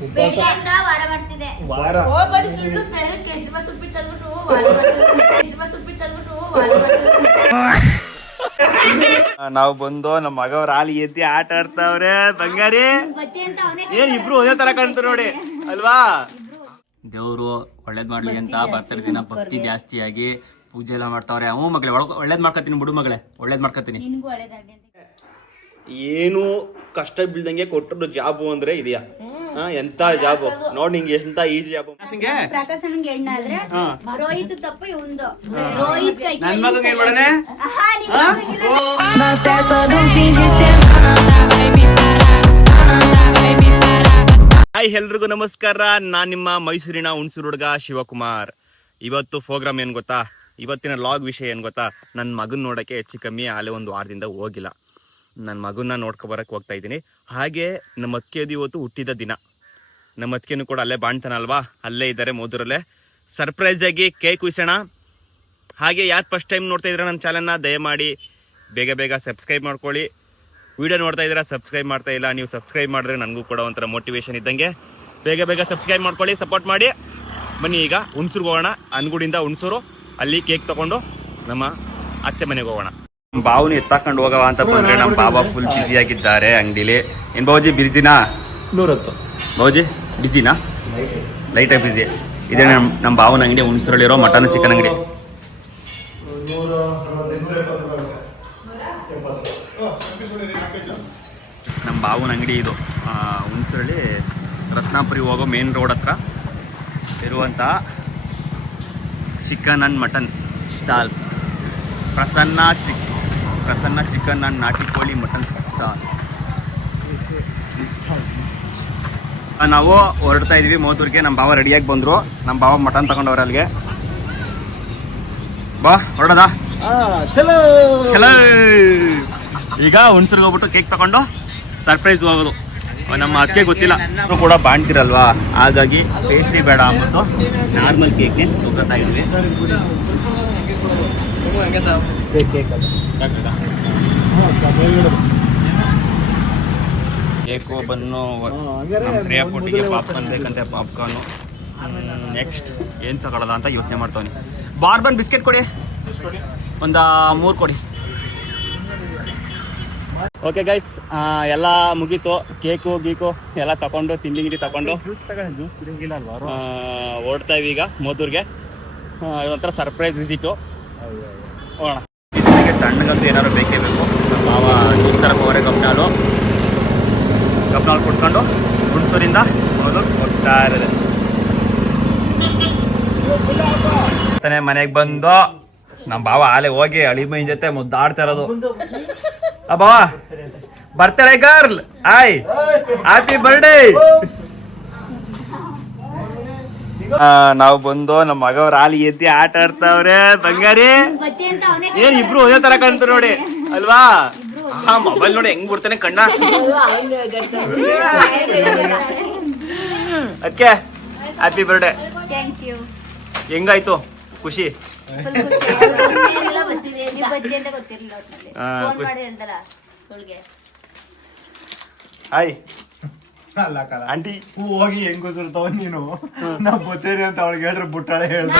ಬೆಳಗ್ಗೆಯಿಂದ ವಾರ ಮಾಡ್ತಿದೆ. ನಾವು ಬಂದು ನಮ್ಮ ಮಗವ್ರ ಹಾಲಿ ಎತ್ತಿ ಆಟ ಆಡ್ತಾವ್ರೆ. ಬಂಗಾರಿ ಏನ್ ಇಬ್ರು ಒಂದೇ ತರ ಕಾಣ್ತಾರೆ ನೋಡಿ ಅಲ್ವಾ. ದೇವ್ರು ಒಳ್ಳೇದ್ ಮಾಡ್ಲಿ ಅಂತ ಬರ್ತಾರೆ ದಿನ ಭಕ್ತಿ ಜಾಸ್ತಿಯಾಗಿ ಪೂಜೆ ಎಲ್ಲ ಮಾಡ್ತಾವ್ರೆ. ಮಗಳೇ ಒಳ್ಳೇದ್ ಮಾಡ್ಕೊತೀನಿ ಬಿಡು ಮಗಳೇ, ಒಳ್ಳೇದ್ ಮಾಡ್ಕೊತೀನಿ. ಏನು ಕಷ್ಟ ಬೀಳ್ದಂಗೆ ಕೊಟ್ಟರು ಜಾಬು ಅಂದ್ರೆ ಇದೆಯಾ? ಎಂತ ಜಾಬ್ ನೋಡ್ ನಿಂಗೆ ಎಂತ ಈಜಿ ಜಾಬ್. ರೋಹಿತ್ ತಪ್ಪು ಇವಂದು. ನನ್ ಮಗ ಏನ್ ಮಾಡೋಣ? ಹಾಯ್ ಎಲ್ರಿಗೂ ನಮಸ್ಕಾರ. ನಾನ್ ನಿಮ್ಮ ಮೈಸೂರಿನ ಹುಣಸೂರು ಹುಡುಗ ಶಿವಕುಮಾರ್. ಇವತ್ತು ಪ್ರೋಗ್ರಾಮ್ ಏನ್ ಗೊತ್ತಾ, ಇವತ್ತಿನ ಲಾಗ್ ವಿಷಯ ಏನ್ ಗೊತ್ತಾ, ನನ್ನ ಮಗನ್ ನೋಡಕ್ಕೆ ಹೆಚ್ಚು ಕಮ್ಮಿ ಅಲ್ಲೇ ಒಂದು ವಾರದಿಂದ ಹೋಗಿಲ್ಲ. ನನ್ನ ಮಗನ್ನ ನೋಡ್ಕೊಬರಕ್ಕೆ ಹೋಗ್ತಾ ಇದ್ದೀನಿ. ಹಾಗೆ ನಮ್ಮ ಅತ್ತಿಗೆದು ಇವತ್ತು ಹುಟ್ಟಿದ ದಿನ. ನಮ್ಮ ಅತ್ತಿಗೆನೂ ಕೂಡ ಅಲ್ಲೇ ಬಾಣ್ತಾನಲ್ವಾ, ಅಲ್ಲೇ ಇದ್ದಾರೆ ಮೋದೂರಲ್ಲೇ. ಸರ್ಪ್ರೈಸ್ ಆಗಿ ಕೇಕ್ ಉಯ್ಸೋಣ. ಹಾಗೆ ಯಾರು ಫಸ್ಟ್ ಟೈಮ್ ನೋಡ್ತಾ ಇದ್ದೀರಾ ನನ್ನ ಚಾನಲ್ನ, ದಯಮಾಡಿ ಬೇಗ ಬೇಗ ಸಬ್ಸ್ಕ್ರೈಬ್ ಮಾಡ್ಕೊಳ್ಳಿ. ವಿಡಿಯೋ ನೋಡ್ತಾ ಇದ್ದೀರಾ ಸಬ್ಸ್ಕ್ರೈಬ್ ಮಾಡ್ತಾ ಇಲ್ಲ, ನೀವು ಸಬ್ಸ್ಕ್ರೈಬ್ ಮಾಡಿದ್ರೆ ನನಗೂ ಕೂಡ ಒಂಥರ ಮೋಟಿವೇಶನ್ ಇದ್ದಂಗೆ. ಬೇಗ ಬೇಗ ಸಬ್ಸ್ಕ್ರೈಬ್ ಮಾಡ್ಕೊಳ್ಳಿ, ಸಪೋರ್ಟ್ ಮಾಡಿ. ಬನ್ನಿ ಈಗ ಹುಣಸೂರ್ಗೆ ಹೋಗೋಣ. ಅನ್ಗುಡಿಯಿಂದ ಹುಣಸೂರು, ಅಲ್ಲಿ ಕೇಕ್ ತಗೊಂಡು ನಮ್ಮ ಅತ್ತೆ ಮನೆಗೆ ಹೋಗೋಣ. ಬಾವುನ ಎತ್ತಾಕೊಂಡು ಹೋಗವ ಅಂತ ಬಂದ್ರೆ ನಮ್ಮ ಬಾಬಾ ಫುಲ್ ಬ್ಯುಸಿ ಆಗಿದ್ದಾರೆ ಅಂಗಡಿಲಿ. ಏನ್ ಬಾಬುಜಿ ಬಿಜಿನಾ? 110 ಬಾಬುಜಿ ಬಿಜಿನಾ? ಲೈಟಾಗಿ ಬಿಜಿ ಇದೆ. ನಮ್ಮ ಬಾವನ ಅಂಗಡಿ ಹುಣಸೂರಲ್ಲಿರೋ ಮಟನ್ ಚಿಕನ್ ಅಂಗಡಿ. ನಮ್ಮ ಬಾವನ ಅಂಗಡಿ ಇದು ಹುಣಸೂರಲ್ಲಿ ರತ್ನಾಪುರಿ ಹೋಗೋ ಮೇನ್ ರೋಡ್ ಹತ್ರ ಇರುವಂಥ chicken and mutton stall. Prasanna chicken and ನಾಟಿ ಕೋಳಿ ಮಟನ್ ಸ್ಟಾಲ್. ನಾವು ಹೊರಡ್ತಾ ಇದೀವಿ ಮೋದೂರ್ಗೆ. ನಮ್ಮ ಬಾವ ರೆಡಿಯಾಗಿ ಬಂದರು. ನಮ್ಮ ಬಾವ ಮಟನ್ ತಗೊಂಡವ್ರೆ ಅಲ್ಲಿಗೆ. ಬಾ ಹೊರಡದ ಚಲೋ ಚಲೋ. ಈಗ ಹುಣಸೂರ್ಗೆ ಹೋಗ್ಬಿಟ್ಟು ಕೇಕ್ ತಗೊಂಡು ಸರ್ಪ್ರೈಸ್ ಹೋಗೋದು. ನಮ್ಮ ಅಕ್ಕೆ ಗೊತ್ತಿಲ್ಲ ಕೂಡ ಬಾಣ್ತಿರಲ್ವಾ, ಹಾಗಾಗಿ ಪೇಸ್ಟ್ರಿ ಬೇಡ ಅಂದ್ಬಿಟ್ಟು ನಾರ್ಮಲ್ ಕೇಕ್ಗೆ ಹೋಗ್ತಾ ಇದ್ವಿ. ಕೇಕು ಬನ್ನು ಶ್ರೇಯ ಪೊಟ್ಟಿಗೆ ಪಾಪ್ಕಾರ್ನ್ ಬೇಕಂತೆ, ಪಾಪ್ಕಾರ್ನು. ನೆಕ್ಸ್ಟ್ ಏನು ತಗೊಳ್ಳೋದ ಅಂತ ಯೋಚನೆ ಮಾಡ್ತವನಿ. ಬಾರ್ಬನ್ ಬಿಸ್ಕೆಟ್ ಕೊಡಿ, ಒಂದು 3 ಕೊಡಿ. ಓಕೆ ಗೈಸ್, ಎಲ್ಲ ಮುಗೀತು. ಕೇಕು ಗೀಕು ಎಲ್ಲ ತಗೊಂಡು ತಿಂಡಿ ತಗೊಂಡು ಓಡ್ತಾ ಇವಿ ಈಗ ಮೋದೂರ್ಗೆ. ಒಂಥರ ಸರ್ಪ್ರೈಸ್ ವಿಸಿಟು. ಹೋಗೋಣ. ಬಿಸಿಲಿಗೆ ತಣ್ಣಗಂತೂ ಏನಾದ್ರು ಬೇಕೇ ಬೇಕು. ನಮ್ಮ ಮಾವ ಈ ಹೋರೆ ಕಬ್ನಾಳು ಕೊಟ್ಕೊಂಡು ಹುಣಸೂರಿಂದ ಮೋದೂರು ಹೋಗ್ತಾ ಇರೋದು. ಮನೆಗೆ ಬಂದು ನಮ್ಮ ಬಾವ ಆಲೆ ಹೋಗಿ ಅಳಿಮೈ ಜೊತೆ ಮುದ್ದಾಡ್ತಾ ಇರೋದು. ಬಾವ ಬರ್ತಾರೆ ಗರ್ಲ್, ಹಾಯ್ ಹ್ಯಾಪಿ ಬರ್ಡೇ. ನಾವು ಬಂದು ನಮ್ಮ ಮಗವ್ರ ಹಾಲಿ ಎತ್ತಿ ಆಟ ಆಡ್ತಾವ್ರೆ. ಬಂಗಾರಿ ಏನ್ ಇಬ್ರು ಒಂದೇ ತರ ಕಾಣ್ತಾರೆ ನೋಡಿ ಅಲ್ವಾ. ಮೊಬೈಲ್ ನೋಡಿ ಹೆಂಗ್ ಬಿಡ್ತಾನೆ ಕಣ್ಣ. ಅದಕ್ಕೆ ಹ್ಯಾಪಿ ಬರ್ಡೇ. ಹೆಂಗಾಯ್ತು ಖುಷಿ? Hi aunty. ಹೋಗಿ ಹೆಂಗ್ ಗೊತ್ತಿರ್ತಾವ ನೀನು? ನಾ ಬತ್ತೇರಿ ಅಂತ ಅವಳಿಗೆ ಹೇಳ್ರೆ ಬುಟ್ಟಾಳೆ ಹೇಳ್ದೆ.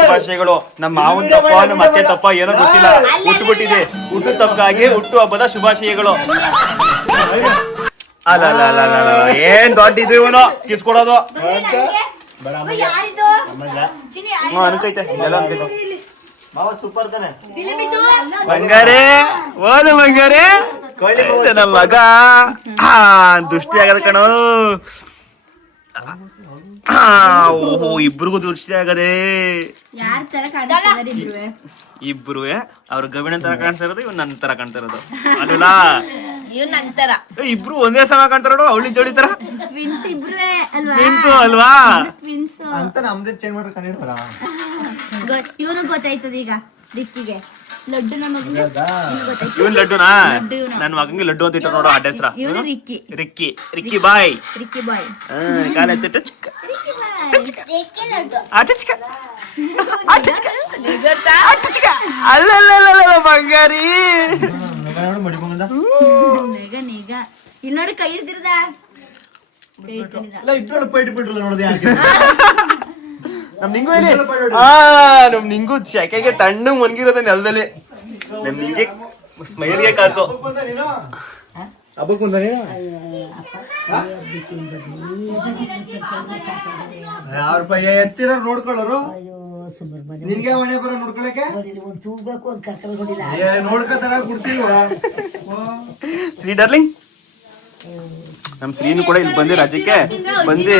ಶುಭಾಶಯಗಳು. ನಮ್ಮ ಮಾವನ್ ತಪ್ಪ ನಮ್ಮ ಅತ್ತೆ ತಪ್ಪ ಏನೋ ಗೊತ್ತಿಲ್ಲ, ಹುಟ್ಟುಬಿಟ್ಟಿದೆ. ಹುಟ್ಟು ತಪ್ಪಾಗಿ ಹುಟ್ಟು ಹಬ್ಬದ ಶುಭಾಶಯಗಳು. ಅಲ್ಲ ಏನ್ ದೊಡ್ಡ ಇದು ಇವನು ಕಿಸ್ಕೊಡೋದು. ಸೂಪರ್ ತಾನೆ ಬಂಗಾರೆ. ಓದು ಬಂಗಾರೆ, ನಮ್ಮ ಮಗ ದೃಷ್ಟಿ ಆಗದ ಕಣೋ. ಓಹೋ, ಇಬ್ರಿಗೂ ದೃಷ್ಟಿ ಆಗದೆ. ಇಬ್ರು ಅವ್ರ ಗವಿನ ತರ ಕಾಣ್ತಾ ಇರೋದು, ಇವ್ ನನ್ನ ತರ ಕಾಣ್ತಾ ಇರೋದು ಅಲ್ಲ. ಇಬ್ರು ಒಂದೇ ಸಮ ಕಾಣ್ತಾರ ನೋಡು, ಅವಳಿ ಜೋಡಿ ತರ ಅಲ್ವಾ ಅಂತ ನಮ್ದೇ ಚೇಂಜ್ ಮಾಡ್ರೆ ಕಂಡಿಡ್ತಾರ. ಇವನು ಗೊತ್ತಾಯ್ತದ ಈಗ ರಿಕ್ಕಿಗೆ. ಲಡ್ಡು ನಮ್ಮ ಮಗನಿಗೆ ಇನ್ನು ಗೊತ್ತಾಯ್ತು. ಇವನ್ ಲಡ್ಡುನಾ? ಲಡ್ಡು ಇವ್ನು. ನನ್ನ ಮಗಂಗೆ ಲಡ್ಡು ಅಂತ ಇಟ್ಟು ನೋಡು ಅಡ್ಡ ಹೆಸ್ರ. ಇವನು ರಿಕ್ಕಿ ರಿಕ್ಕಿ ರಿಕ್ಕಿ ಬಾಯ್. ರಿಕ್ಕಿ ಬಾಯ್ ಕಾಲ ಎತ್ತಿಟ್ಟು ಚಿಕ್ಕ ರಿಕ್ಕಿ ಲಡ್ಡು ಆಟಚಿಕ ಆಟಚಿಕ ಆಟಚಿಕ ಅಲ್ಲಲ್ಲ ಬಂಗಾರಿ. ಮಡಿಕೊಂಡ ನೆಗ ನೆಗ ಇಲ್ಲಿ ನೋಡಿ ಕೈ ಹಿಡ್ದಿರದ ಕೈ ಹಿಡ್ಕೊಂಡಿದ್ದ. ಇಲ್ಲ ಇಟ್ರೊಳಗೆ ಪೈಟ್ ಬಿಟ್ರಲ್ಲ ನೋಡಿದೆ ಯಾಕೆ ನಮ್ ನಿಂಗು ಇಲ್ಲಿ ನಮ್ ನಿಂಗು ಶೆಕೆಗೆ ತಣ್ಣ ಮನ್ಗಿರೋದ ನೆಲದಲ್ಲಿ. ನಮ್ ನಿಂಗೆ ಸ್ಮೈಲ್ಗೆ ಕಾಸು. ಹಬ್ಬಕ್ಕೆ ಬಂದ ಯಾವ ರೂಪಾಯಿ ಎತ್ತಿರ ನೋಡ್ಕೊಳ್ಳೋರು ನಿನ್ಗೆ ಮನೆ ಬರೋ ನೋಡ್ಕೊಳಕ್ಕೆ ನೋಡ್ಕೊತಾರ ಕೊಡ್ತೀಲ್ವಾ ಶ್ರೀ ಡಾರ್ಲಿಂಗ್. ನಮ್ ಶ್ರೀನು ಕೂಡ ಇಲ್ಲಿ ಬಂದಿ ರಾಜ್ಯಕ್ಕೆ ಬಂದು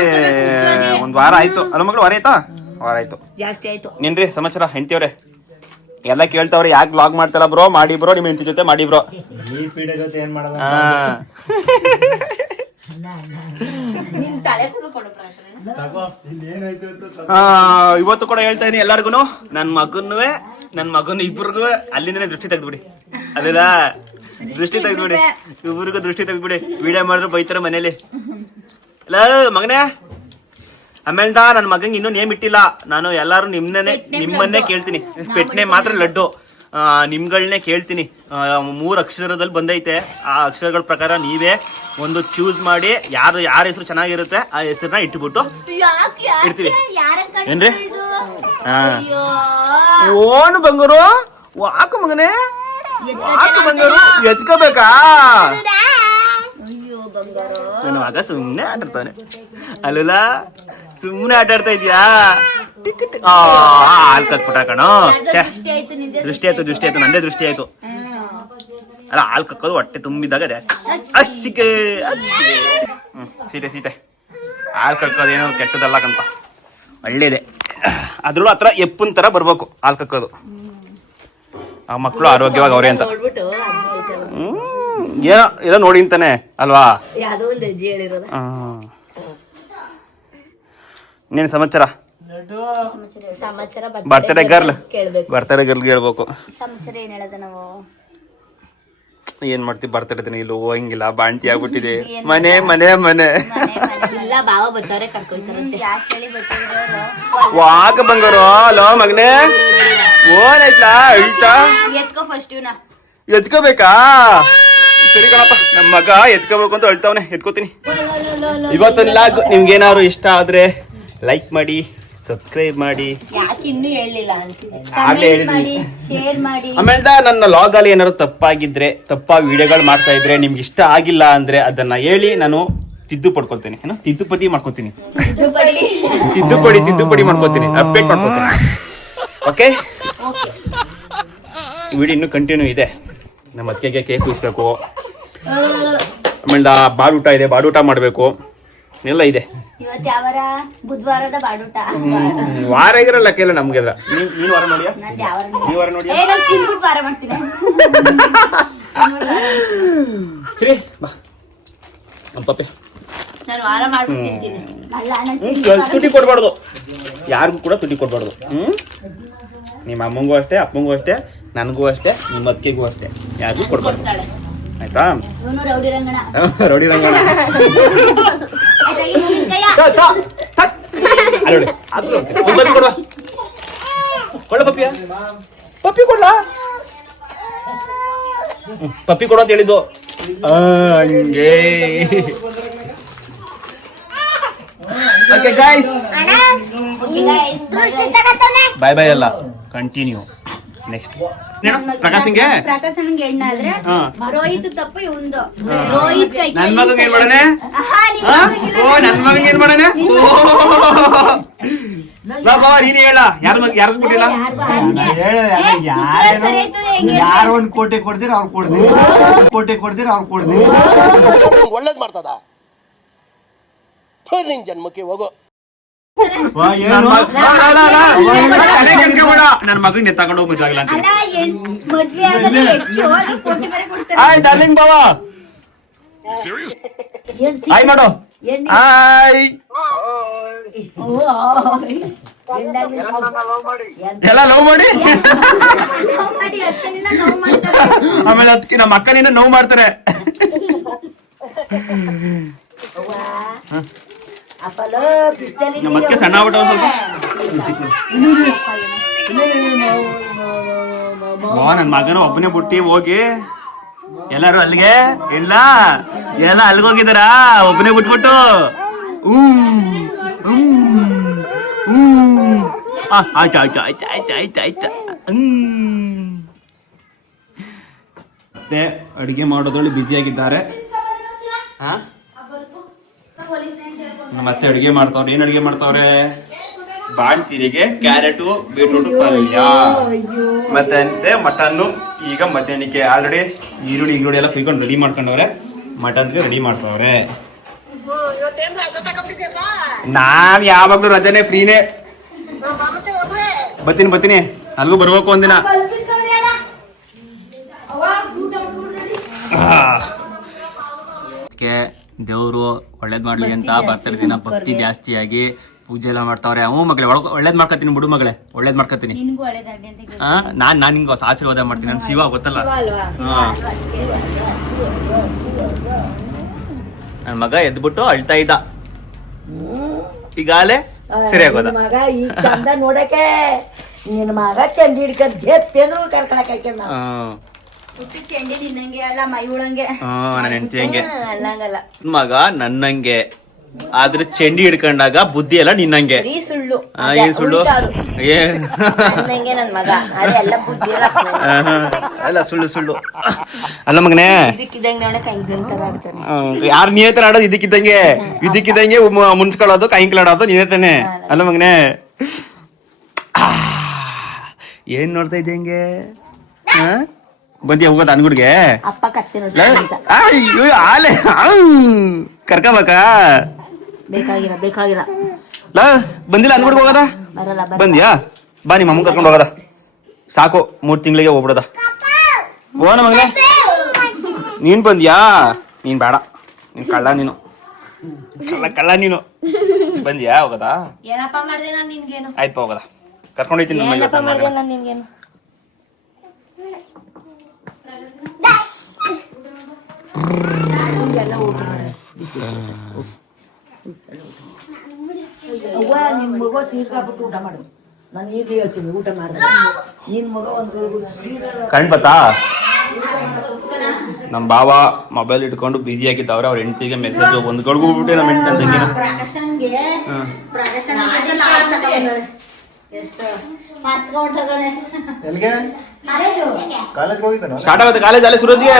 ಒಂದ್ ವಾರ ಆಯ್ತು. ಅಲ್ಲ ಮಗಳು ವಾರ ಆಯ್ತು ಜಾಸ್ತಿ ಆಯ್ತು. ನಿನ್ರಿ ಸಮಾಚಾರ ಹೆಂಡ್ತಿಯವ್ರೆ ಎಲ್ಲ ಕೇಳ್ತಾವ್ರೆ ಯಾಕೆ ವ್ಲಾಗ್ ಮಾಡ್ತಲ್ಲ ಬ್ರೋ? ಮಾಡಿ ಬ್ರೋ, ನಿಮ್ಮ ಹೆಂಡತಿ ಜೊತೆ ಮಾಡಿ ಬ್ರೋ. ಈ ಪೀಡೆ ಜೊತೆ ಏನ್ ಮಾಡೋದು? ಇವತ್ತು ಕೂಡ ಹೇಳ್ತಾ ಇದೀನಿ ಎಲ್ಲಾರ್ಗು, ನನ್ ಮಗನು ಇಬ್ಬರಿಗೂ ಅಲ್ಲಿಂದನೇ ದೃಷ್ಟಿ ತೆಗ್ದ್ಬಿಡಿ. ಅದಿಲ್ಲ ದೃಷ್ಟಿ ತೆಗ್ದ್ಬಿಡಿ, ಇಬ್ಬರಿಗೂ ದೃಷ್ಟಿ ತೆಗ್ದ್ಬಿಡಿ. ವಿಡಿಯೋ ಮಾಡಿದ್ರು ಬೈತಾರ ಮನೇಲಿ. ಅಲ್ಲ ಮಗನೇ, ಆಮೇಲೆ ನನ್ ಮಗಂಗೆ ಇನ್ನೂ ನೇಮ್ ಇಟ್ಟಿಲ್ಲ ನಾನು. ಎಲ್ಲಾರು ನಿಮ್ಮನ್ನೇ ಕೇಳ್ತೀನಿ. ಪೆಟ್ನೆ ಮಾತ್ರ ಲಡ್ಡು. ನಿಮ್ಗಳನ್ನೇ ಕೇಳ್ತೀನಿ. 3 ಅಕ್ಷರದಲ್ಲಿ ಬಂದೈತೆ. ಆ ಅಕ್ಷರಗಳ ಪ್ರಕಾರ ನೀವೇ ಒಂದು ಚೂಸ್ ಮಾಡಿ ಯಾರ ಹೆಸರು ಚೆನ್ನಾಗಿರುತ್ತೆ ಆ ಹೆಸರನ್ನ ಇಟ್ಬಿಟ್ಟು ಇಡ್ತೀವಿ. ಏನ್ರಿ? ಓನು ಬಂಗಾರು ವಾಕು ಮಗನೇ, ವಾಕು ಬಂಗಾರು ಎತ್ಕೋಬೇಕಾ? ನನ್ನ ಮಗ ಸುಮ್ನೆ ಆಟಾಡ್ತಾನೆ. ಅಲ್ಲ ಸುಮ್ನೆ ಆಟಾಡ್ತಾ ಇದ್ಯಾ? ಹಾಲ್ ಕಕ್ಬಿಟ್ಟ ಕಣೋ. ದೃಷ್ಟಿ ಆಯ್ತು ನಂದೇ ದೃಷ್ಟಿ ಆಯ್ತು. ಅಲ್ಲ ಹಾಲ್ ಕಕ್ಕೋದು ಹೊಟ್ಟೆ ತುಂಬಿದಾಗ ಅಷ್ಟಿಗೆ ಸೀಟೆ ಹಾಲ್ ಕಕ್ಕೋದೇನೋ ಕೆಟ್ಟದಲ್ಲಕಂತ ಒಳ್ಳೇದೆ. ಅದ್ರಲ್ಲೂ ಹತ್ರ ಎಪ್ಪನ್ ತರ ಬರ್ಬೇಕು ಹಾಲ್ ಕಕ್ಕೋದು. ಆ ಮಕ್ಕಳು ಆರೋಗ್ಯವಾಗಿ ಅವ್ರೆ ಅಂತ ಏನೋ ನೋಡಿ ಅಂತಾನೆ ಅಲ್ವಾ? ಇನ್ನೇನು ಸಮಾಚಾರ? ಬರ್ತಡೇ ಗರ್ಲ್ ಹೇಳ್ಬೇಕು. ಸಮಾಚಾರ ಏನ್ ಹೇಳೋದು ನಾವು? ಏನ್ ಮಾಡ್ತೀವಿ? ಬರ್ತಡೇ ದಿನ ಇಲ್ಲೂ ಹೋಗಂಗಿಲ್ಲ, ಬಾಂಟಿ ಆಗ್ಬಿಟ್ಟಿದೆ. ಮನೆ ಮನೆ ಮನೆ ವಾಕ ಬಂಗಾರು. ಅಲೋ ಮಗನೇ, ಓನಾಯ್ತಾ ಐತಾ ಎತ್ಕೋಬೇಕಾ? ಸರಿ ಕಣಪ್ಪ, ನಮ್ಮ ಮಗ ಎತ್ಕೋಬೇಕು ಅಂತ ಹೇಳ್ತಾವನೆ, ಎತ್ಕೋತೀನಿ. ಇವತ್ತಿನ ಲಾಗ್ ನಿಮ್ಗೇನಾದ್ರು ಇಷ್ಟ ಆದ್ರೆ ಲೈಕ್ ಮಾಡಿ, ಸಬ್ಸ್ಕ್ರೈಬ್ ಮಾಡಿ. ಆಮೇಲೆ ನನ್ನ ಲಾಗ್ ಅಲ್ಲಿ ಏನಾದ್ರು ತಪ್ಪಾಗಿ ವಿಡಿಯೋಗಳು ಮಾಡ್ತಾ ಇದ್ರೆ, ನಿಮ್ಗೆ ಇಷ್ಟ ಆಗಿಲ್ಲ ಅಂದ್ರೆ ಅದನ್ನ ಹೇಳಿ, ನಾನು ತಿದ್ದುಪಡ್ಕೊತೀನಿ. ಏನೋ ತಿದ್ದುಪಡಿ ಮಾಡ್ಕೊತೀನಿ, ತಿದ್ದುಪಡಿ ಮಾಡ್ಕೊತೀನಿ, ಅಪ್ಡೇಟ್ ಮಾಡ್ಕೊತೀನಿ. ಓಕೆ, ವಿಡಿಯೋ ಇನ್ನೂ ಕಂಟಿನ್ಯೂ ಇದೆ. ನಮ್ಮ ಅತ್ತಿಗೆಗೆ ಕೇಕ್ ಕುಯಿಸ್ಬೇಕು, ಆಮೇಲೆ ಬಾಡೂಟ ಇದೆ, ಬಾಡೂಟ ಮಾಡಬೇಕು, ಎಲ್ಲ ಇದೆ. ಬುಧವಾರದ ಬಾಡೂಟ ವಾರ ಆಗಿರಲ್ಲ ಕೇಳ ನಮ್ಗೆಲ್ಲ. ನೀನ್ ವಾರ ನೋಡಿಯಾ? ನೀ ವಾರ ನೋಡಿಯಾ? ವಾರ ಮಾಡ್ತೀನಿ. ಸರಿ ಬಾ ನಮ್ಮ ಪಪ್ಪೆ. ನಾನು ವಾರ ಮಾಡ್ಬಿಟ್ಟಿರ್ತೀನಿ. ತುಟಿ ಕೊಡ್ಬಾರ್ದು, ಯಾರಿಗೂ ಕೂಡ ತುಟಿ ಕೊಡ್ಬಾರ್ದು. ನಿಮ್ಮ ಅಮ್ಮಂಗೂ ಅಷ್ಟೇ, ಅಪ್ಪಂಗೂ ಅಷ್ಟೇ, ನನಗೂ ಅಷ್ಟೇ, ನಿಮ್ಮ ಅತ್ತಿಗೆಗೂ ಅಷ್ಟೇ, ಯಾರಿಗೂ ಕೊಡ್ಬಾರ್ದು. ಆಯ್ತಾ? ರೌಡಿ ರಂಗಣ ಪಪ್ಪಿ ಕೊಡ ಅಂತ ಹೇಳಿದ್ದು ಹಂಗೆ. ಓಕೆ ಗೈಸ್, ಬಾಯ್ ಅಲ್ಲ, ಕಂಟಿನ್ಯೂ. ನೆಕ್ಸ್ಟ್ ಪ್ರಕಾಶನ್ಗೆ ಎಣ್ಣ ಆದ್ರೆ ರೋಹಿತ್ ತಪ್ಪು ಇವಂದು. ನನ್ ಮಗಂಗೆ ಏನ್ ಮಾಡನೆ? ನನ್ ಮಗಂಗೆ ಏನ್ ಮಾಡನೆ? ನೀನ್ ಹೇಳ, ಯಾರಿಗೂ ಕೊಟ್ಟಿಲ್ಲ. ಯಾರು 1 ಕೋಟಿ ಕೊಡ್ತೀರ ಅವ್ರು ಕೊಡ್ತೀನಿ, ಒಳ್ಳೇದ್ ಮಾಡ್ತದ ನಿನ್ ಜನ್ಮಕ್ಕೆ ಹೋಗೋ. ನನ್ ಮಗನ್ ತಗೊಂಡು ಹೋಗ್ ಮದ್ವೆ ಆಗಿಲ್ಲ ಅಂತ. ಡಾರ್ಲಿಂಗ್ ಬಾವಾ ಹಾಯ್ ಮಾಡು. ಹಾಯ್ ಎಲ್ಲ ಲವ್ ಮಾಡಿ ನೋವು ಮಾಡಿ ಅಕ್ಕನಿಲ್ಲ ನೋವು ಮಾಡ್ತಾರೆ. ಆಮೇಲೆ ಅದಕ್ಕೆ ನಮ್ಮ ಅಕ್ಕನಿಂದ ನೋವು ಮಾಡ್ತಾರೆ. ಅಪ್ಪಲೋ ಬಿಸ್ತಲಿ ನಮ್ಮ ಅಕ್ಕ ಸಣ್ಣ ಆಗ್ಬಿಟ್ಟು ಸ್ವಲ್ಪ ನನ್ ಮಗನ ಒಬ್ಬನೇ ಬಿಟ್ಟಿ ಹೋಗಿ ಎಲ್ಲಾರು ಅಲ್ಲಿಗೆ ಇಲ್ಲ ಎಲ್ಲ ಅಲ್ಗೋಗಿದಾರ ಒಬ್ಬನೇ ಬಿಟ್ಬಿಟ್ಟು ಆಯ್ತು ಆಯ್ತು ಆಯ್ತು ಆಯ್ತು ಆಯ್ತು ಆಯ್ತು ಮತ್ತೆ ಅಡಿಗೆ ಮಾಡೋದ್ರಲ್ಲಿ ಬ್ಯುಸಿ ಆಗಿದ್ದಾರೆ. ಮತ್ತೆ ಅಡಿಗೆ ಮಾಡ್ತಾವ್ರೆ. ಏನ್ ಅಡಿಗೆ ಮಾಡ್ತಾವ್ರೆ? ಬಾಣ್ತೀರಿಗೆ ಕ್ಯಾರೆಟು ಬೀಟ್ರೂಟ್ ಪಲ್ಯ ಮತ್ತೆ ಅಂತೆ ಮಟನ್ನು. ಈಗ ಮಧ್ಯಾಹ್ನಕ್ಕೆ ಆಲ್ರೆಡಿ ಈರುಳ್ಳಿ ಎಲ್ಲ ಕುಯ್ಕೊಂಡು ರೆಡಿ ಮಾಡ್ಕೊಂಡವ್ರೆ. ಮಟನ್ಗೆ ರೆಡಿ ಮಾಡ್ತಾವ್ರೆ. ನಾನ್ ಯಾವಾಗ್ಲೂ ರಜಾನೆ ಫ್ರೀನೇ. ಬರ್ತೀನಿ ಅಲ್ಗೂ ಬರ್ಬೇಕು ಒಂದಿನ. ದೇವ್ರು ಒಳ್ಳೇದ್ ಮಾಡ್ಲಿ ಅಂತ ಬರ್ತಾರೆ ದಿನ ಭಕ್ತಿ ಜಾಸ್ತಿಯಾಗಿ ಪೂಜೆ ಎಲ್ಲ ಮಾಡ್ತಾವ್ರೆ. ಮಗಳೇ ಒಳ್ಳೇದ್ ಮಾಡ್ಕೊತೀನಿ ಬಿಡು ಮಗಳೇ, ಒಳ್ಳೇದ್ ಮಾಡ್ಕೊತೀನಿ. ನಾನ್ ನಿಂಗೆ ಆಶೀರ್ವಾದ ಮಾಡ್ತೀನಿ. ನನ್ ಶಿವ ಗೊತ್ತಲ್ಲ. ನನ್ ಮಗ ಎದ್ಬಿಟ್ಟು ಅಳ್ತಾ ಇದ್ದ, ಈಗಾಲೇ ಸರಿ ಆಗೋದ. ಮಗ ಈಗ ಚಂದ ನೋಡಕ್ಕೆ ನಿನ್ ಮಗ ಚಂದ ಹಿಡ್ಕೊಂಡ್ ಜೆಪ್ಪೇನು ಕರ್ಕೊಳಕ್ ಹುಟ್ಟಿ ಚೆಂಡಿ ನಿನ್ನಂಗೆ ಅಲ್ಲ ಮೈ ಉಳಂಗೆ. ನನ್ನ ಹೆಂಡತಿ ಹಂಗೆ ಅಲ್ಲಂಗಲ್ಲ. ಮಗ ನನ್ನಂಗೆ ಆದ್ರೆ ಚೆಂಡಿ ಹಿಡ್ಕೊಂಡಾಗ ಬುದ್ಧಿ ಎಲ್ಲ ನಿನ್ನಂಗೆ. ಸುಳ್ಳು ಏನ್ ಸುಳ್ಳು? ನನ್ನಂಗೆ ನನ್ ಮಗ ಅದೆಲ್ಲ ಬುದ್ಧಿ ಅಲ್ಲ ಸುಳ್ಳು ಅಲ್ಲ ಮಗನೇ. ಇದಕ್ಕಿದಂಗೆ ನೋಡ ಕೈಗಂತರ ಆಡ್ತಾನೆ. ಯಾರು ನೀನೇ ತರ ಆಡೋದು? ಇದಕ್ಕಿದ್ದಂಗೆ ಮುನ್ಸ್ಕೊಳ್ಳೋದು ಕೈಂಕ್ಲಾಡೋದು ನೀನೇ ತಾನೆ ಅಲ್ಲ ಮಗನೇ. ಏನ್ ನೋಡ್ತಾ ಇದ್ದೆ ಹಂಗೆ? ಬಂದಿ ಹೋಗೋದು ಅನ್ಗುಡ್ಗೆ? ಅಪ್ಪ ಕತ್ತೆ ಆಲೆ ಕರ್ಕಬೇಕಾ? ಬೇಕಾಗಿಲ್ಲ ಬಂದಿಲ್ಲ ಅನ್ಗುಡ್ಗೆ ಹೋಗೋದ? ಬರಲ್ಲ ಬಂದ್ಯಾ? ಬಾ ನಿಮ್ಮ ಅಮ್ಮ ಕರ್ಕೊಂಡು ಹೋಗೋದ. ಸಾಕು 3 ತಿಂಗಳಿಗೆ ಹೋಗ್ಬಿಡೋದ. ಹೋಗೋಣ ಮಗನೇ. ನೀನ್ ಬಂದ್ಯಾ? ನೀನ್ ಬೇಡ, ನೀನ್ ಕಳ್ಳ ನೀನು ಬಂದ್ಯಾ? ಹೋಗದ? ಏನಪ್ಪ ಮಾಡ್ದೆ ನಾನು ನಿನ್ಗೇನು? ಆಯ್ತು ಹೋಗದ, ಕರ್ಕೊಂಡೋಯ್ತೀನಿ. ಏನಪ್ಪ ಮಾಡ್ದೆ ನಾನು ನಿನ್ಗೇನು? ನಿನ್ ಮಗ ಸೀರ್ಕಾಬಿಟ್ಟು ಊಟ ಮಾಡು. ನಾನು ಈಗ ಹೇಳ್ತೀನಿ ಊಟ ಮಾಡಿದ್ರೆ ನಿನ್ ಮಗ ಕರೆಂಟ್ ಬತ್ತಾ? ನಮ್ಮ ಬಾವ ಮೊಬೈಲ್ ಇಟ್ಕೊಂಡು ಬಿಸಿ ಆಗಿದ್ದವ್ರೆ. ಅವ್ರ ಹೆಂಡತಿಗೆ ಮೆಸೇಜ್ ಒಂದು ಗಡ್ಗೋಗ್ಬಿಟ್ಟೆ ನಮ್ಮ ಹೆಂಡತಿ ಸ್ಟಾರ್ಟ್ ಆಗುತ್ತೆ ಕಾಲೇಜ್ ಅಲ್ಲೇ ಸುರಜ್ಗೆ.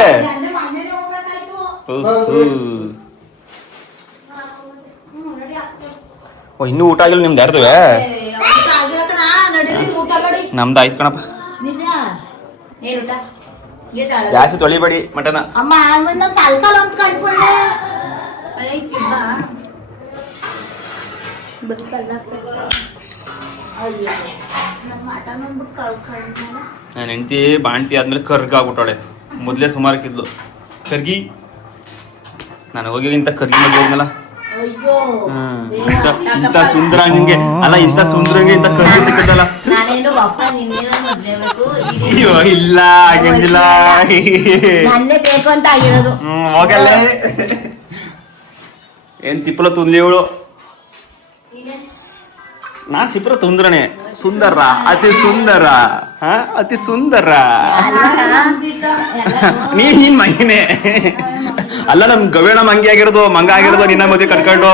ಇನ್ನೂ ಊಟ ಆಗಿಲ್ಲ ನಿಮ್ದು ಯಾರ್ದವೆ? ನಮ್ದು ಆಯ್ತು ಕಣಪ್ಪ. ಜಾಸ್ತಿ ತೊಳಿಬೇಡಿ ಮಟನ. ಅಮ್ಮ ತಲ್ಕಾಲ ಅಂತ ಕಂಡ್ಕೊಂಡೆ. ನನ್ನ ಹೆಂಡತಿ ಬಾಣ್ತಿ ಆದ್ಮೇಲೆ ಕರ್ಗಾಗ್ಬಿಟ್ಟವಳೆ. ಮೊದ್ಲೇ ಸುಮಾರಕ್ಕಿದ್ಲು ಕರ್ಗಿ. ನಾನು ಹೋಗಿಂತ ಕರ್ಗಿ ಮದುವೆ ಹೋದ್ನಲ್ಲ. ಇಂತ ಸುಂದರಂಗೆ ಅಲ್ಲ, ಇಂತ ಸುಂದರಂಗೆ ಇಂತ ಕರ್ಗಿ ಸಿಕ್ಕದಲ್ಲ. ಇಲ್ಲ ಆಗಿಲ್ಲ, ನನ್ನೇ ಬೇಕು ಅಂತ ಆಗಿರೋದು. ಹೋಗಲ್ಲ. ಏನ್ ತಿಪ್ಪಲ ತುಂದ್ಲಿ ಇವಳು. ನಾನ್ ಶಿಪ್ರ ತುಂದ್ರನೆ ಸುಂದರ, ಅತಿ ಸುಂದರ, ಅತಿ ಸುಂದರ. ನೀನ್ ಮಂಗಿನೇ ಅಲ್ಲ. ನಮ್ ಗವೇಣ ಮಂಗಿ ಆಗಿರೋದು, ಮಂಗ ಆಗಿರೋದು ನಿನ್ನ ಮದುವೆ ಕಟ್ಕೊಂಡು.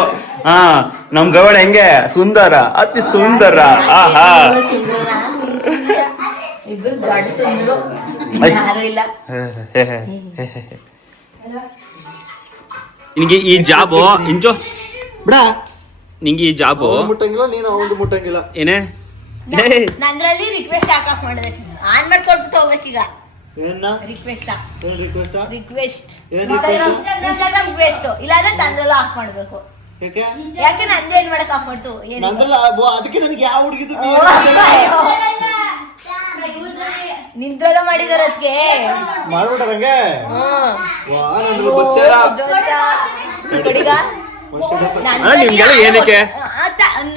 ನಮ್ ಗವೇಣ ಹೆಂಗೆ ಸುಂದರ, ಅತಿ ಸುಂದರ. ಆಹಾ ಇಬ್ರು ದೊಡ್ಡ ಸುಂದರು ಯಾರು ಇಲ್ಲ. ನಿನಗೆ ಈ ಜಾಬು ಇಂಚು ಬಿಡ. ನಿಂಗೆ ಈ ಜಾಬು ಮುಟ್ಟಂಗಿಲ್ಲ, ನೀನು ಅವನು ಮುಟ್ಟಂಗಿಲ್ಲ. ಏನೇ ನಂದ್ರಲ್ಲಿ ರಿಕ್ವೆಸ್ಟ್ ಹಾಕ್ ಆಫ್ ಮಾಡಿದೆ. ಆನ್ ಮಾಡ್ಕೊಟ್ಬಿಟ್ಟು ಹೋಗ್ಬೇಕೀಗ. ಏನ ರಿಕ್ವೆಸ್ಟ್ ರಿಕ್ವೆಸ್ಟ್? ಇನ್ಸ್ಟಾಗ್ರಾಮ್ ರಿಕ್ವೆಸ್ಟ್ ಇಲ್ಲಾಂದ್ರೆ ತಂದ್ರೆಲ್ಲ ಆಫ್ ಮಾಡ್ಬೇಕು. ಯಾಕೆ ನಂದು ಏನ್ ಮಾಡಕ್ ಆಫ್ ಮಾಡ್ತು? ಅದಕ್ಕೆ ನನಗೆ ಯಾವ ಹುಡುಗಿದು ನಿಂದ್ರಲ್ಲ ಮಾಡಿದಾರ ಅದಕ್ಕೆ ಮಾಡ್ಬಿಟ್ಟಾರಂಗೆ. ನಿಮ್ಗೆಲ್ಲ ಏನಕ್ಕೆ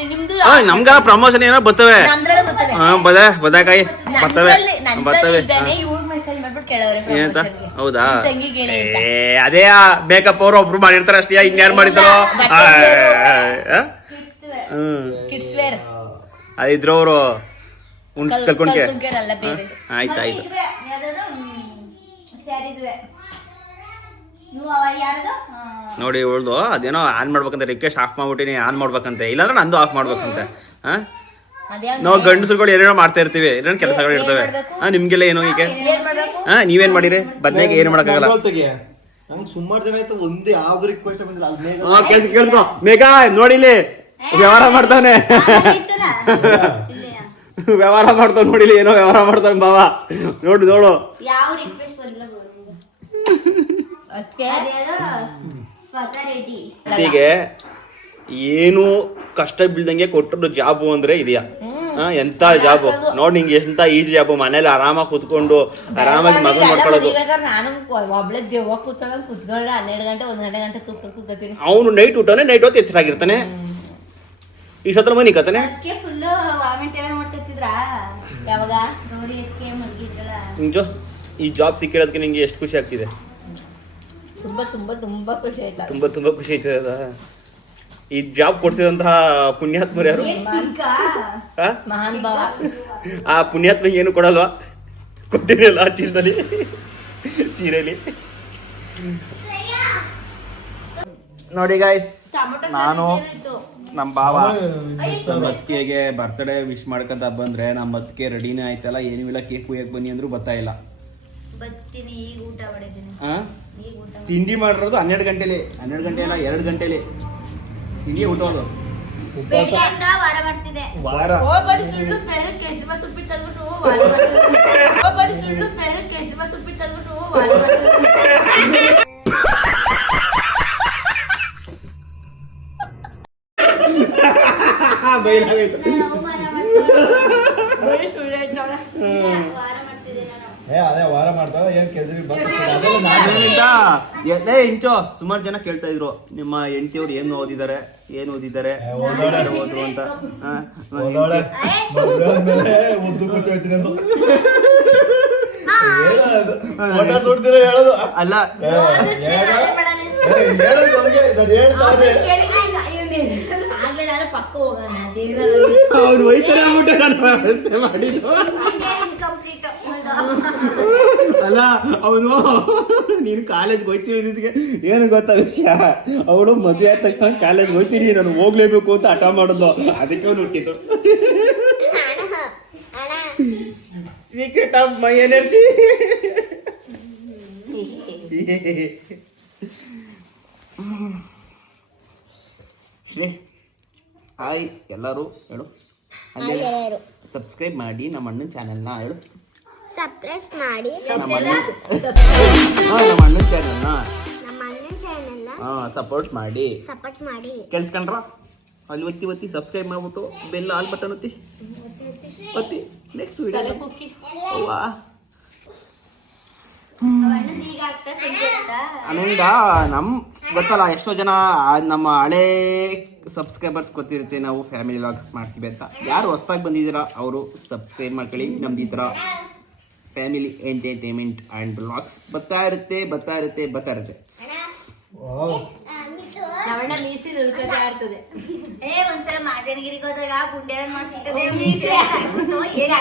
ನಿಮ್ದು ನಮ್ಗ ಪ್ರಮೋಷನ್ ಏನೋ ಬರ್ತವೆ ನಮ್ದ್ರೊಳಗೆ ಬರ್ತದೆ. ಬದಾಕಾಯಿ ಬರ್ತವೆ ಬರ್ತವೆ ಇವ್ರು ಮೆಸೇಜ್ ಮಾಡ್ಬಿಟ್ಟು ಕೇಳವ್ರೆ ಏನಂತ promotion ಗೆ. ಹೌದಾ ನಿಮ್ ತಂಗಿಗೆ ಹೇಳಿ ಅಂತ. ಅದೇ ಮೇಕಪ್ ಅವ್ರು ಒಬ್ರು ಮಾಡಿರ್ತಾರ ಅಷ್ಟೇ ಇನ್ಯಾರು ಮಾಡಿದಾರೋ ಕಿಡ್ಸ್ ವೇರ್ ಅದಿದ್ರವ್ರು ಕಲ್ಕೊಂಡ್ಕೆ ಕಲ್ಕೊಂಡ್ಕೆರಲ್ಲ ಬೇರೆ. ಆಯ್ತು ಆಯ್ತು ನೋಡಿ ಇವಳ್ದು ಅದೇನೋ ಆನ್ ಮಾಡ್ಬೇಕಂತ ರಿಕ್ವೆಸ್ಟ್ ಆಫ್ ಮಾಡ್ಬಿಟ್ಟಿನಿ ಆನ್ ಮಾಡ್ಬೇಕಂತೆ ಇಲ್ಲಾಂದ್ರೆ ನಂದು ಆಫ್ ಮಾಡ್ಬೇಕಂತೆ ಹಾ ಅದ್ಯಾವ್ದು? ನಾವು ಗಂಡಸರುಗಳು ಏನೇನೋ ಮಾಡ್ತಾ ಇರ್ತೀವಿ ಏನೇನೋ ಕೆಲಸಗಳು ಇರ್ತವೆ ಹಾ ನಿಮ್ಗೆಲ್ಲ ಏನೋ ಈಗ ಏನ್ ಮಾಡ್ಬೇಕು? ಹಾ ನೀವೇನ್ ಮಾಡಿರಿ ಬದ್ನೆಗೆ ಏನ್ ಮಾಡಕ್ಕಾಗಲ್ಲ ನಂಗೆ ಸುಮಾರು ಜನ ಆಯ್ತು ಒಂದು ಯಾವ್ದು ರಿಕ್ವೆಸ್ಟ್ ಬಂದಿಲ್ಲ ಅದ್ ಬೇಗ ಕೇಳಿಸ್ಕೊ ಮೇಘಾ ನೋಡಿಲಿ ವ್ಯವಹಾರ ಮಾಡ್ತಾನೆ ವ್ಯವಹಾರ ಮಾಡ್ತಾವ್ ನೋಡಿಲಿ ಏನೋ ವ್ಯವಹಾರ ಮಾಡ್ತಾನೆ ಬಾವ ನೋಡು ನೋಡು ಯಾವ ರಿಕ್ವೆಸ್ಟ್ ಬಂದಿಲ್ಲ ಅದಕ್ಕೆ ಸ್ವತಃ ರೆಡಿ ಹೀಗೆ ಏನು ಕಷ್ಟ ಬೀಳ್ದಂಗೆ ಕೊಟ್ಟರು ಜಾಬು ಅಂದ್ರೆ ಇದೆಯಾ ಎಂತ ಜಾಬು ನೋಡಿ ನಿಂಗೆ ಎಂತ ಈಜಿ ಜಾಬು ಮನೇಲಿ ಆರಾಮಾಗಿ ಕುತ್ಕೊಂಡು ಆರಾಮಾಗಿ ಮಗನ್ ಮಾಡ್ಕೊಳ್ಳೋದು ನಾನು ಒಬ್ಳೆ ದೆವ್ವ ಕೂತ್ಕೊಳ್ಳ ಕುತ್ಕೊಳ್ಳ 12 ಗಂಟೆ 1 ಗಂಟೆ ತೂಕ ಕೂತ್ಕೊತೀನಿ. ಅವನು ನೈಟ್ ಊಟನೇ ನೈಟ್ ಹೊತ್ತು ಎಚ್ಚರಾಗಿರ್ತಾನೆ ಇಷ್ಟೊತ್ತರ ಮನಿ ಕತಾನೆ ಅದಕ್ಕೆ ಫುಲ್ ವಾಮಿಟ್ ಏನ್ ಮಾಡ್ತಿದ್ರ ಯಾವಾಗ ಗೌರಿ ಎತ್ಕೆ ಮಲಗಿದ್ರಲ್ಲ ನಿಂಜು ಈ ಜಾಬ್ ಸಿಕ್ಕಿರೋದಕ್ಕೆ ನಿಂಗೆ ಎಷ್ಟು ಖುಷಿ ಆಗ್ತಿದೆ ತುಂಬಾ ತುಂಬಾ ತುಂಬಾ ಖುಷಿ ಆಯ್ತಾ. ತುಂಬಾ ತುಂಬಾ ಖುಷಿ ಆಯ್ತದ ಈ ಜಾಬ್ ಕೊಡ್ಸಿದಂತಹ ಪುಣ್ಯಾತ್ಮರು ಯಾರು ಆ? ಮಹಾನ್ ಭಾವ ಆ ಪುಣ್ಯಾತ್ಮ ಏನು ಕೊಡಲ್ವಾ ಕೊಟ್ಟಿರಲ್ಲ ಆ ಚೀಲದಲ್ಲಿ ಸೀರೆಲಿ ನೋಡಿ ಗಾಯ್ಸ್ ನಾನು ನಮ್ಮ ಭಾವ ನಮ್ಮ ಅತ್ತಿಗೆಗೆ ಬರ್ತ್ಡೇ ವಿಶ್ ಮಾಡ್ಕೊಂತ ಬಂದ್ರೆ ನಮ್ಮ ಅತ್ತಿಗೆ ರೆಡಿನೇ ಆಯ್ತಲ್ಲ ಏನೂ ಇಲ್ಲ ಕೇಕ್ ಕುಯ್ಯಕ್ ಬನ್ನಿ ಅಂದ್ರು ಬರ್ತಾ ಇಲ್ಲ ಬರ್ತೀನಿ ಈಗ ಊಟ ಮಾಡಿದ್ದೀನಿ ಆ? ತಿಂಡಿ ಮಾಡಿರೋದು 12 ಗಂಟೆಲಿ 12 ಗಂಟೆ ಅಲ್ಲ 2 ಗಂಟೆಲಿ ತಿಂಡಿ ಊಟೋದು ಬೆಳಗ್ಗೆಯಿಂದ ವಾರ ಮಾಡ್ತಿದ್ದೆ ವಾರ ಬರೀ ಸುಳ್ಳು ಬೆಳಗ್ಗೆ ಕೇಸರಿ ಬಾತ್ ಉಪ್ಪಿಟ್ಟು ತಂದ್ಬಿಟ್ಟು ಬರೀ ಸುಳ್ಳು ಬೆಳಗ್ಗೆ ಕೇಸರಿ ಬಾತ್ ಉಪ್ಪಿಟ್ಟು ತಂದ್ಬಿಟ್ಟು ಬರೀ ಸುಳ್ಳು ಹೇಳ್ತಾಳೆ. ವಾರ ಮಾಡ್ತಿದ್ದೆ ನಾನು ಅದೇ ವಾರ ಮಾಡ್ತಾರ ಏನ್ ಕೆಜರಿ ಇಂಚೋ ಸುಮಾರು ಜನ ಕೇಳ್ತಾ ಇದ್ರು ನಿಮ್ಮ ಹೆಂಡತಿಯವ್ರು ಏನು ಓದಿದ್ದಾರೆ ಓದ್ರು ಅಂತ ಉದ್ದು ಕೂತ್ಕೊಳ್ತೀನಿ ಅಂತ ದುಡ್ದಿರ ಹೇಳೋದು ಅಲ್ಲ ಆಗ್ಲೇ ನಾನು ಪಕ್ಕ ಹೋಗೋಣ ಅವ್ರು ಹೋಯ್ತಾರೆ ಅಂದ್ಬಿಟ್ಟು ನಾನು ವ್ಯವಸ್ಥೆ ಮಾಡಿದ್ದು ಇನ್ಕಂಪ್ಲೀಟ್ ಅಲ್ಲ ಅವನು ನೀನು ಕಾಲೇಜ್ಗೆ ಹೋಯ್ತೀನಿ ನಿನ್ಗೆ ಏನು ಗೊತ್ತಾ ವಿಷಯ ಅವಳು ಮದುವೆ ಆದ ತಕ್ಷಣ ಕಾಲೇಜ್ಗೆ ಹೋಯ್ತೀನಿ ನಾನು ಹೋಗ್ಲೇಬೇಕು ಅಂತ ಹಠ ಮಾಡೋದು ಅದಕ್ಕೆ ಅವನು ಹುಟ್ಟಿದ್ದು secret of my energy Shri hi ಎಲ್ಲರೂ ಹೇಳು ಸಬ್ಸ್ಕ್ರೈಬ್ ಮಾಡಿ ನಮ್ಮ ಅಣ್ಣನ ಚಾನೆಲ್ನ ಹೇಳು ಸಬ್ಸ್ಕ್ರೈಬ್ ಮಾಡಿ ನಮ್ಮ ಅಣ್ಣನ ಚಾನೆಲ್ನ ಸಪೋರ್ಟ್ ಮಾಡಿ ಸಪೋರ್ಟ್ ಮಾಡಿ ಕೇಳಿಸ್ಕೊಂಡ್ರ ಅಲ್ಲಿ ಒತ್ತಿ ಸಬ್ಸ್ಕ್ರೈಬ್ ಮಾಡ್ಬಿಟ್ಟು ಬೆಲ್ ಆಲ್ ಬಟನ್ ಒತ್ತಿ ನೆಕ್ಸ್ಟ್ ವಿಡಿಯೋ ಅವ್ವಾ ಈಗ ಆಗ್ತಾ ಸಂಜೆ ಆಗ್ತಾ ಅಲ್ಲಿಂದ ನಮ್ ಗೊತ್ತಲ್ಲ ಎಷ್ಟೋ ಜನ ನಮ್ಮ ಹಳೆ ಸಬ್ಸ್ಕ್ರೈಬರ್ಸ್ ಗೊತ್ತಿರುತ್ತೆ ನಾವು ಫ್ಯಾಮಿಲಿ ವ್ಲಾಗ್ಸ್ ಮಾಡ್ತೀವಿ ಅಂತ ಯಾರು ಹೊಸ್ದಾಗಿ ಬಂದಿದ್ದೀರಾ ಅವರು ಸಬ್ಸ್ಕ್ರೈಬ್ ಮಾಡ್ಕೊಳ್ಳಿ ನಮ್ದು ಈ ಥರ ಫ್ಯಾಮಿಲಿ ಎಂಟರ್ಟೈನ್ಮೆಂಟ್ ಆ್ಯಂಡ್ ವ್ಲಾಗ್ಸ್ ಬರ್ತಾ ಇರುತ್ತೆ ನವಣ್ಣ ಮೀಸಿ ನಿಲ್ಕೊತಾ ಇರ್ತದೆ. ಒಂದ್ಸಲ ಮಾದೇನಗಿರಿಗೆ ಹೋದಾಗ ಗುಂಡೆ ಮಾಡ್ತಿದ್ದೆ ಮೀಸೆ. ಹೇಗೆ